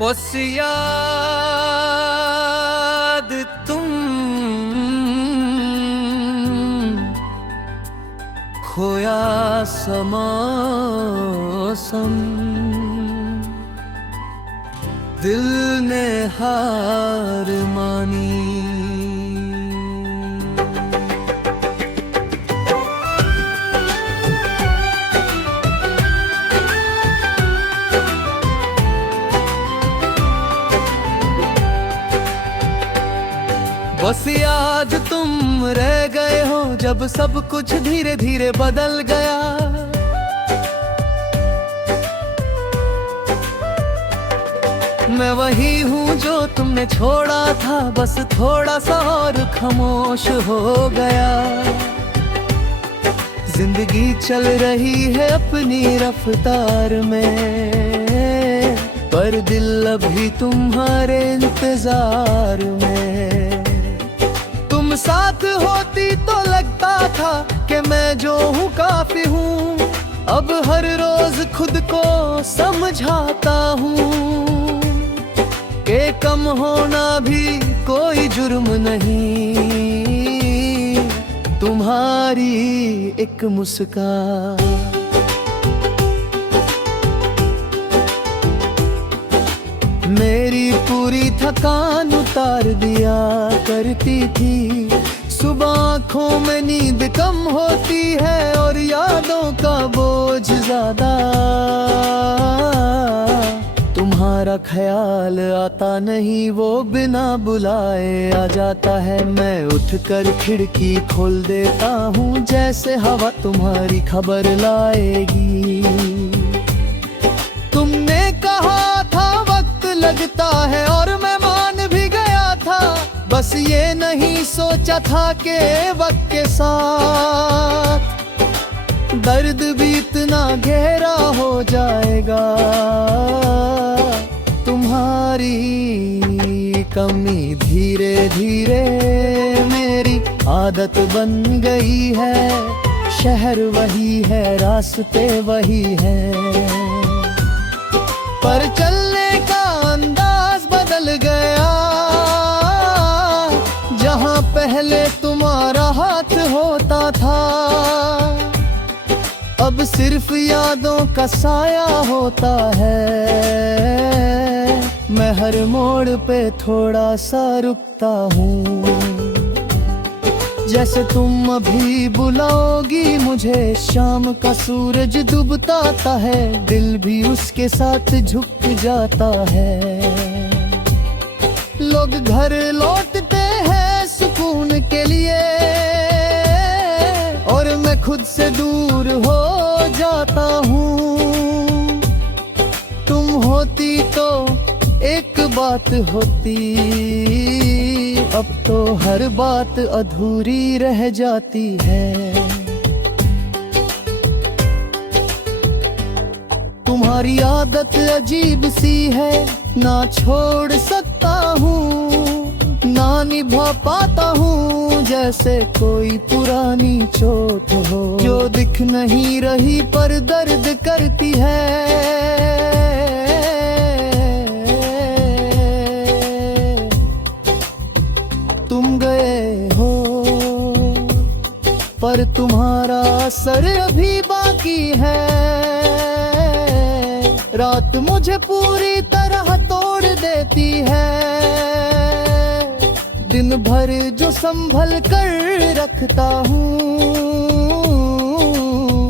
बस याद तुम खोया समौसम दिल ने हार मानी। बस याद तुम रह गए हो जब सब कुछ धीरे धीरे बदल गया। मैं वही हूँ जो तुमने छोड़ा था, बस थोड़ा सा और खामोश हो गया। जिंदगी चल रही है अपनी रफ्तार में, पर दिल अभी तुम्हारे इंतजार में। तुम साथ होती तो लगता था कि मैं जो हूँ काफी हूँ। अब हर रोज खुद को समझाता हूँ कि कम होना भी कोई जुर्म नहीं। तुम्हारी एक मुस्कान मेरी पूरी थकान उतार दिया करती थी। सुबह आँखों में नींद कम होती है और यादों का बोझ ज्यादा। तुम्हारा ख्याल आता नहीं, वो बिना बुलाए आ जाता है। मैं उठकर खिड़की खोल देता हूँ, जैसे हवा तुम्हारी खबर लाएगी। तुमने कहा था वक्त लगता है और मैं मान भी गया था। बस ये नहीं सोचा था कि वक्त के साथ दर्द भी इतना गहरा हो जाएगा। तुम्हारी कमी धीरे धीरे मेरी आदत बन गई है। शहर वही है, रास्ते वही हैं, पर चलने का अंदाज बदल गया। जहाँ पहले तुम्हारा हाथ होता था, अब सिर्फ यादों का साया होता है। मैं हर मोड़ पे थोड़ा सा रुकता हूँ, जैसे तुम अभी बुलाओगी मुझे। शाम का सूरज डूबता है, दिल भी उसके साथ झुक जाता है। लोग घर लौटते हैं सुकून के लिए और मैं खुद से दूर हो जाता हूँ। तुम होती तो एक बात होती, अब तो हर बात अधूरी रह जाती है। तुम्हारी आदत अजीब सी है, ना छोड़ सकता हूँ ना निभा पाता हूँ। जैसे कोई पुरानी चोट हो जो दिख नहीं रही पर दर्द करती है। तुम गए हो पर तुम्हारा असर अभी बाकी है। रात मुझे पूरी तरह तोड़ देती है, दिन भर जो संभल कर रखता हूँ।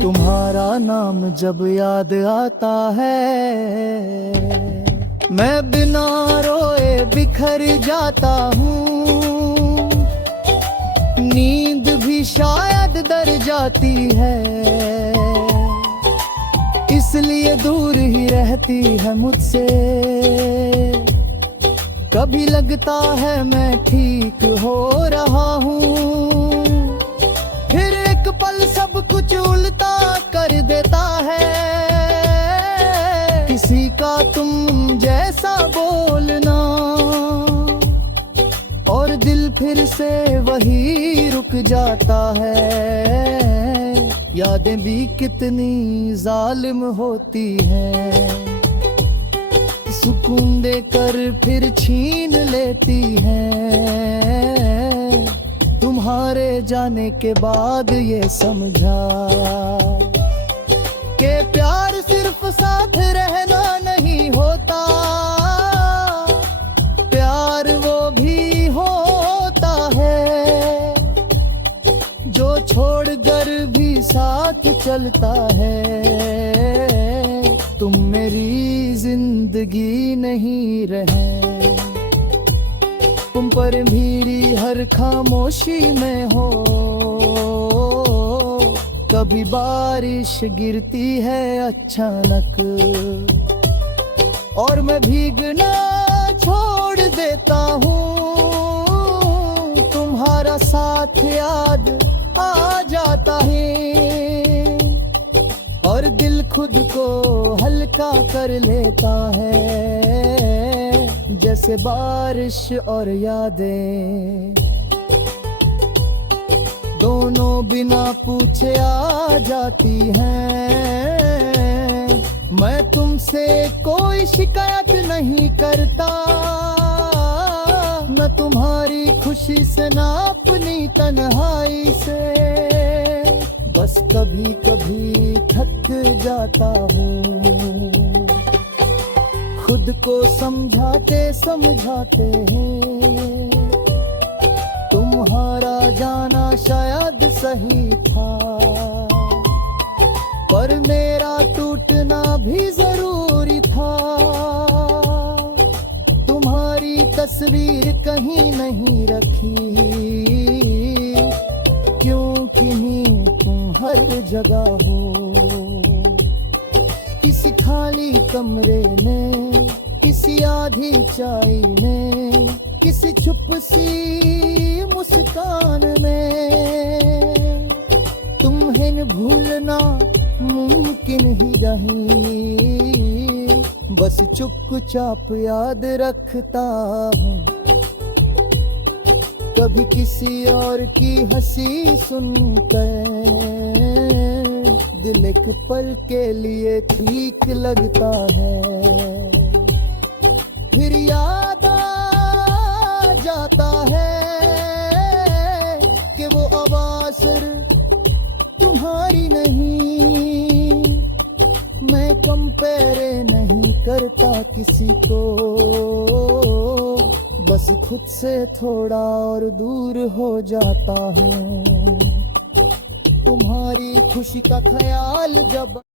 तुम्हारा नाम जब याद आता है, मैं बिना रोए बिखर जाता हूँ। नींद भी शायद डर जाती है, इसलिए दूर ही रहती है मुझसे। कभी लगता है मैं ठीक हो रहा हूँ, फिर एक पल सब कुछ उल्टा कर देता है। किसी का तुम जैसा बोलना और दिल फिर से वही रुक जाता है। यादें भी कितनी जालिम होती हैं, सुकून देकर फिर छीन लेती हैं। तुम्हारे जाने के बाद ये समझा कि प्यार सिर्फ साथ रहना नहीं होता, प्यार वो भी होता है जो छोड़कर भी साथ चलता है। तुम मेरी जिंदगी नहीं रहे, तुम पर मेरी हर खामोशी में हो। कभी बारिश गिरती है अचानक और मैं भीगना छोड़ देता हूँ, तुम्हारा साथ याद आ जाता है और दिल खुद को हल्का कर लेता है, जैसे बारिश और यादें दोनों बिना पूछे आ जाती हैं। मैं तुमसे कोई शिकायत नहीं करता, न तुम्हारी खुशी से न अपनी तन्हाई से, बस कभी कभी थक जाता हूँ। खुद को समझाते समझाते हैं तुम्हारा जाना शायद सही था, पर मेरा टूटना भी जरूरी था। तुम्हारी तस्वीर कहीं नहीं रखी, क्योंकि तुम हर जगह हो। किसी खाली कमरे में, किसी आधी चाय में, किसी चुप सी मुस्कान में, तुम्हें भूलना मुमकिन ही नहीं, बस चुपचाप याद रखता हूँ। कभी किसी और की हंसी सुनकर दिल एक पल के लिए ठीक लगता है, फिर याद आ जाता है कि वो आवाज़ तुम्हारी नहीं। मैं कंपेयर नहीं करता किसी को, बस खुद से थोड़ा और दूर हो जाता हूँ। तुम्हारी खुशी का ख्याल जब